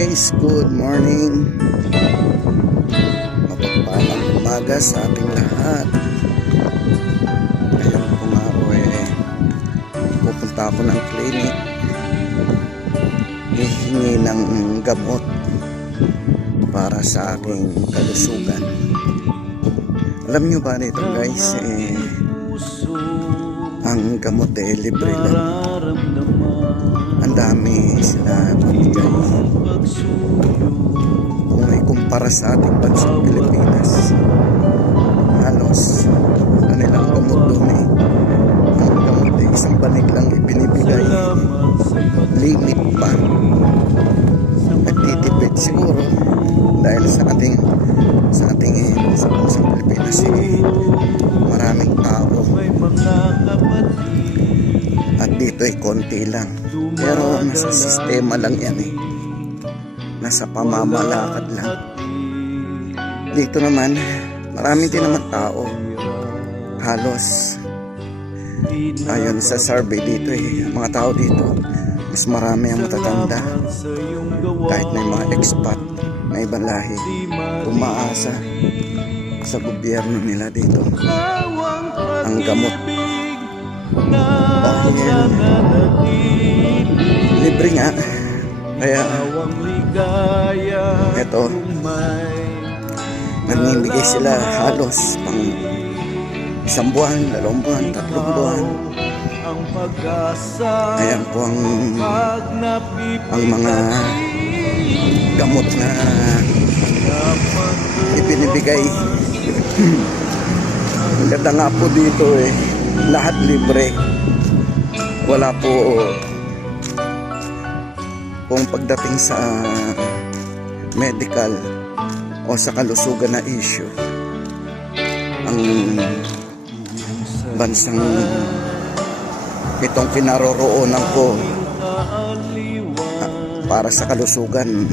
guys, good morning. Mapagpalang umaga sa ating lahat. Ngayon po nga pupunta ako ng clinic. Hihingi ng gamot para sa aking kalusugan. Alam nyo ba nito guys, ang gamot libre lang. Ang dami sila mabigay. Kung ikumpara sa ating bansang Pilipinas, halos kanilang gamot doon ang gamot isang banig lang ibinibigay, limit pa. Nagtitipid siguro dahil sa bansang Pilipinas maraming tao at dito konti lang, pero nasa sistema lang yan nasa pamamalakad lang. Dito naman marami din naman tao, halos ayon sa survey dito mga tao dito mas marami ang matatanda, kahit may mga expat na ibang lahi umaasa sa gobyerno nila dito ang gamot dahil libre nga. Kaya eto, namimigay sila halos pang isang buwan, 2 buwan, 3 buwan. Ayan po ang mga gamot na ibinibigay. Ang ganda nga po dito lahat libre. Wala po kung pagdating sa medical o sa kalusugan na issue. Ang bansang itong kinaroroonan ko para sa kalusugan,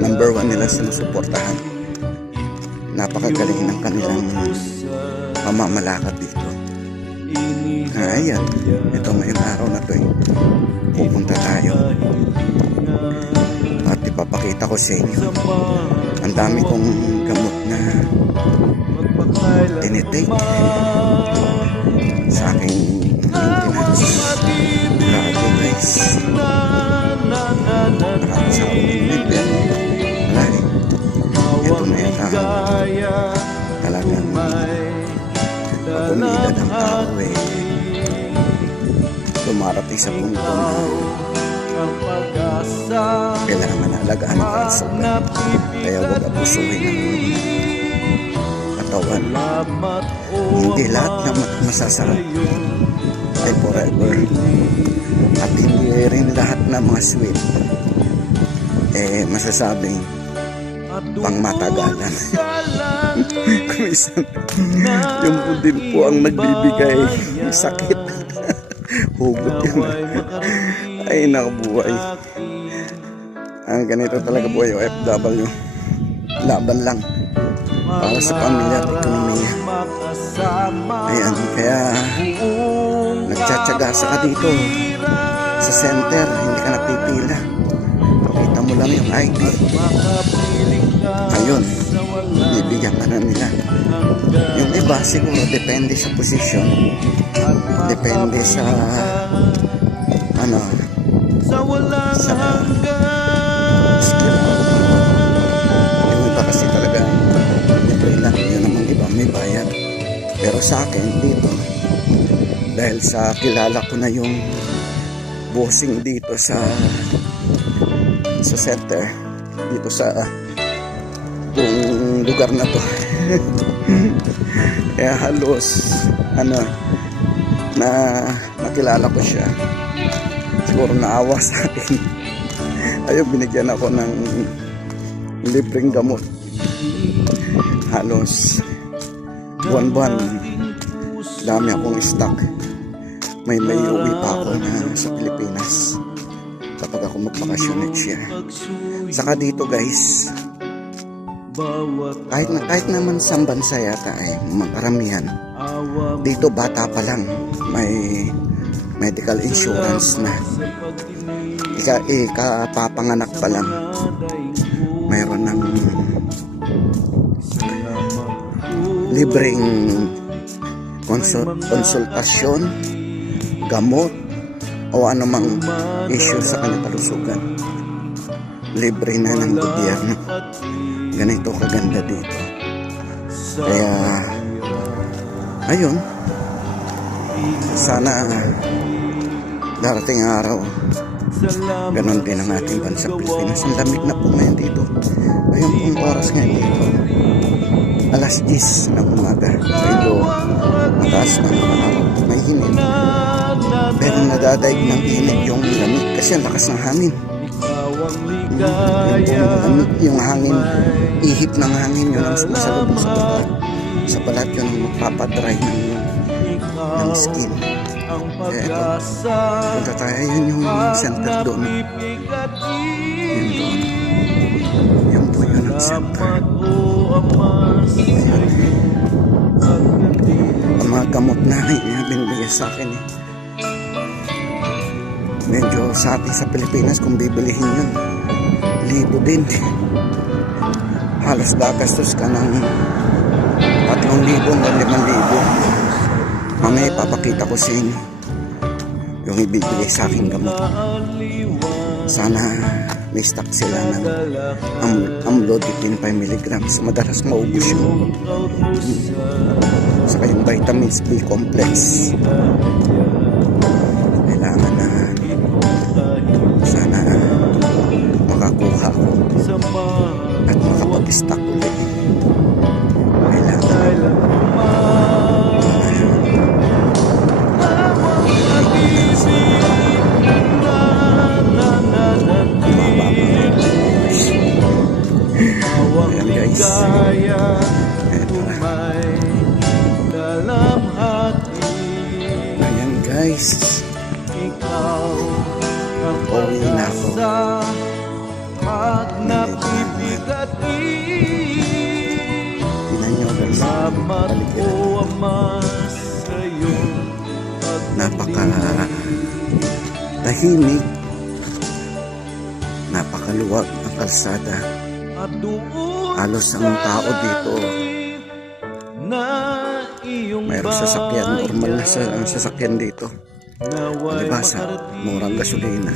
number 1 nila sinusuportahan. Napakagaling ng kanilang pamamalakad dito. Ayan, ito ngayong araw na to pupunta tayo at ipapakita ko sa inyo ang dami kong gamot na tinitake sa aking maintenance. Grabe guys, nakakasawang libre. Ito na yata talagang pagumida ng tao dumarating sa punto na kailangan alagaan ang kalusugan. Kaya huwag abusuhin ang katawan. Hindi lahat na masasarap ay forever, at hindi rin lahat na mga sweet masasabing pang matagalan. Kumisan yung po din po ang nagbibigay sakit. Hugot yun. Ay nakabuhay. Ang ganito talaga buhay OFW. Laban lang para sa pamilya at ekonomiya. Ayan, kaya nagtsatsaga ka dito sa center, hindi ka napipila. Pakita mo lang yung ID, ayun, bibigyan ka na nila. Yung iba siguro depende sa posisyon, depende sa sa skill. Yung iba kasi talaga libre lang, yun naman iba may bayad. Pero sa akin dito, dahil sa kilala ko na yung bossing dito sa center, dito sa kung lugar na to kaya halos na nakilala ko siya, siguro naawa sa akin. Ayun, binigyan ako ng libreng gamot. Halos buwan-buwan dami akong stock. May uwi pa ako na sa Pilipinas kapag ako magbakasyon next year. Saka dito guys, kahit naman sa bansa yata karamihan dito bata pa lang may medical insurance na. ikapapanganak pa lang, mayroon ng libreng konsultasyon, gamot, o anumang issue sa kanyang kalusugan. Libre na ng gobyerno. Ganito kaganda dito. Kaya ayun, sana darating araw ganon din ang ating bansa Pilipinas. Ang lamig na po ngayon dito. Ngayon pong oras ngayon dito, alas 10 ng umaga. Medyo mataas na ng araw, may init, pero nadadaig ng init yung lamig kasi ang lakas ng hangin. Yung hangin, ihip ng hangin yun ang masalubong sa balat yun ang magpapadry ng skin. Kaya ito, punta tayo, yun yung center doon. Yun doon. Yun po yun ang center. Ang mga gamot na binibigay sa akin eh. Medyo sa atin sa Pilipinas kung bibilihin yun, libo din. Halos gagastos ka ng 3,000 hanggang 5,000. Mamaya papakita ko sa inyo yung ibibigay sa akin gamot. Sana may stock sila ng amlodipine 5 mg. Madalas maubos yun. Saka yung vitamins B complex. Kailangan na sana makakuha ko at makapag-stock ulit. Kailangan ayan guys, eto na. Ayan guys, pauwi na ako. Tingnan nyo guys, napaka tahimik, napakaluwag ang kalsada. Halos ang tao dito mayroong sasakyan, normal na ang sasakyan dito. Diba sa murang gasolina.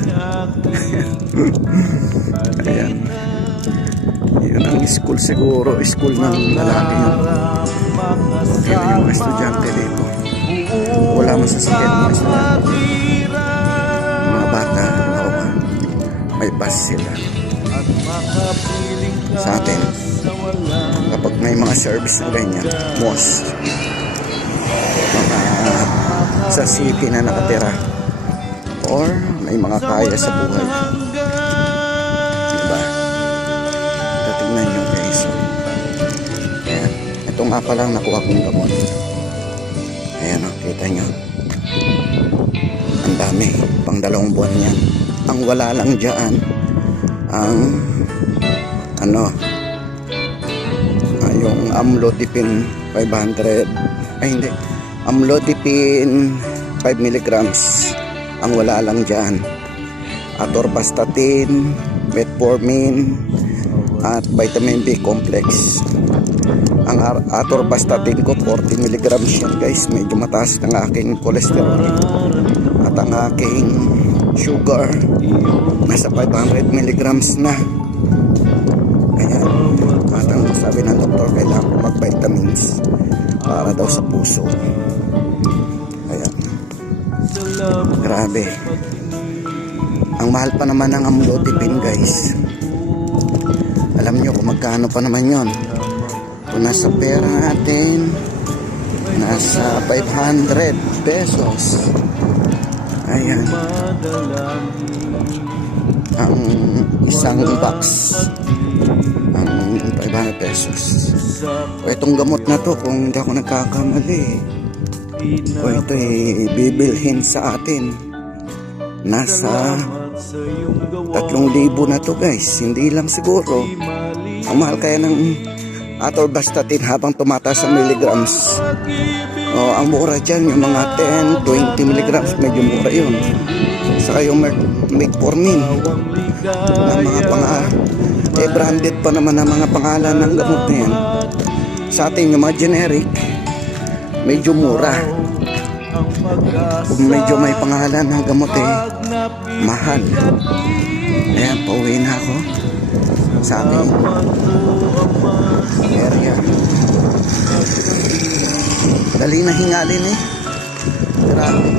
Ayan, yun ang school siguro, school ng lalaki yun. Okay na yung mga estudyante dito, wala masasakyan ng mga estudyante. Mga bata, may bus sila. Sa atin, kapag may mga service na ganyan, most mga sa city na nakatira or may mga kaya sa buhay, diba? Tingnan nyo guys. Ayan, ito nga palang nakuha kong gamot. Ayan o, kita nyo, ang dami, pang 2 buwan yan. Ang wala lang dyan ang yung amlodipine 500, ay hindi, amlodipine 5 mg ang wala lang dyan. Atorvastatin, metformin at vitamin B complex. Ang atorvastatin ko 40 mg yan guys, medyo mataas ng aking cholesterol at ang aking sugar nasa 500 mg na. Ayan, at ang sabi ng doktor, kailangan ko mag-vitamins para daw sa puso. Ayan, grabe, ang mahal pa naman ng amlodipine guys. Alam nyo kung magkano pa naman yon? Kung nasa pera natin, nasa 500 pesos. Ayan, ang isang box, ang 500 pesos. O itong gamot na to, kung hindi ako nagkakamali, o ito bibilhin sa atin, nasa 3,000 na to guys. Hindi lang siguro. Ang mahal kaya ng atorvastatin habang tumataas ang milligrams. O ang mura dyan, yung mga 10, 20 milligrams, medyo mura yun. Sa saka yung metformin ng mga branded pa naman ang mga pangalan ng gamot na yan. Sa atin yung mga generic medyo mura, kung medyo may pangalan ng gamot mahal. Ayan, pauwi na ako sa aming area. Dali na hingalin grabe.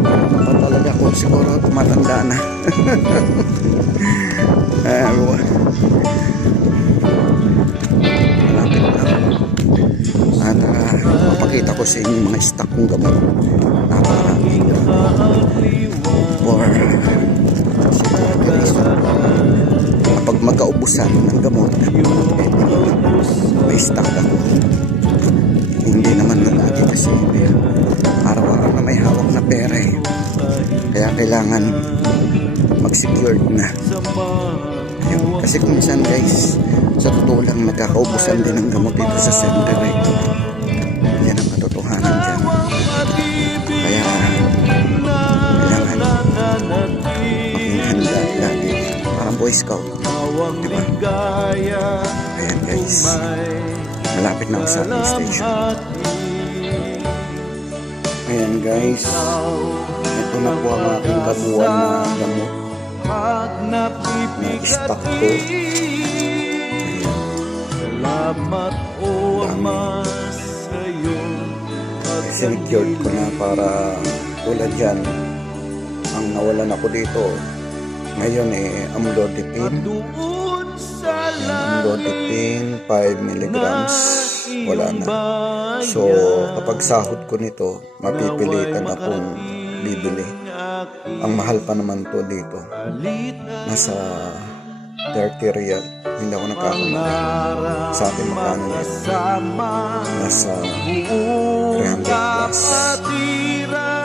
Pa talaga ko, siguro tumatanda na. Malapit lang. At papakita ko sa inyo yung mga stock kong gamot. Napakarami. For kapag magkaubusan ng gamot, may stock ako. Hindi naman na lagi kasi araw-araw na may hawak na pera kaya kailangan mag-secured na. Ayun. Kasi kung minsan guys, sa totoo lang nagkakaubusan din ng gamot dito sa center yan ang katotohanan dyan. Kaya kailangan maging handa lagi, parang Boy Scout, diba? Ayan guys, malapit na ako sa ating station. Ayan guys, ito na po ang aking kabuuan na gamot na stock ko. Secured ko na para tulad yan ang nawalan ako dito ngayon amlodipine 5 milligrams wala na. So kapag sahod ko nito, mapipilitan akong bibili. Ang mahal pa naman to dito, nasa 30 real, hindi ako nakakamali. Sa atin makano nito, nasa 300 plus.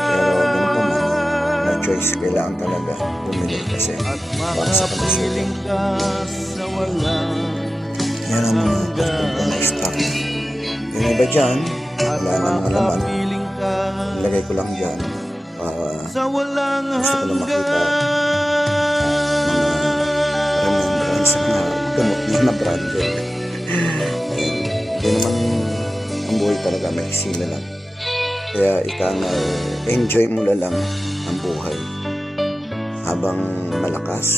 Pero ganito man, no choice, kailangan talaga bumili kasi para sa kalusugan. Yan ang mga pagpunta na stock. Yung iba dyan, wala na mga laman. Ilagay ko lang dyan para gusto ko lang makita mga remembrance na gamot na branded. Hindi naman ang buhay talaga, may sila lang. Kaya enjoy mo lang ang buhay habang malakas,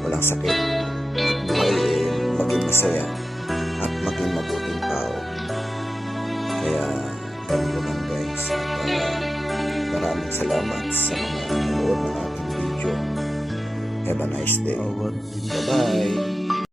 walang sakit, at buhay maging masaya at maging mabuting tao. Kaya ganito lang guys, at maraming salamat sa mga nanood ng ating video. Have a nice day. Bye bye.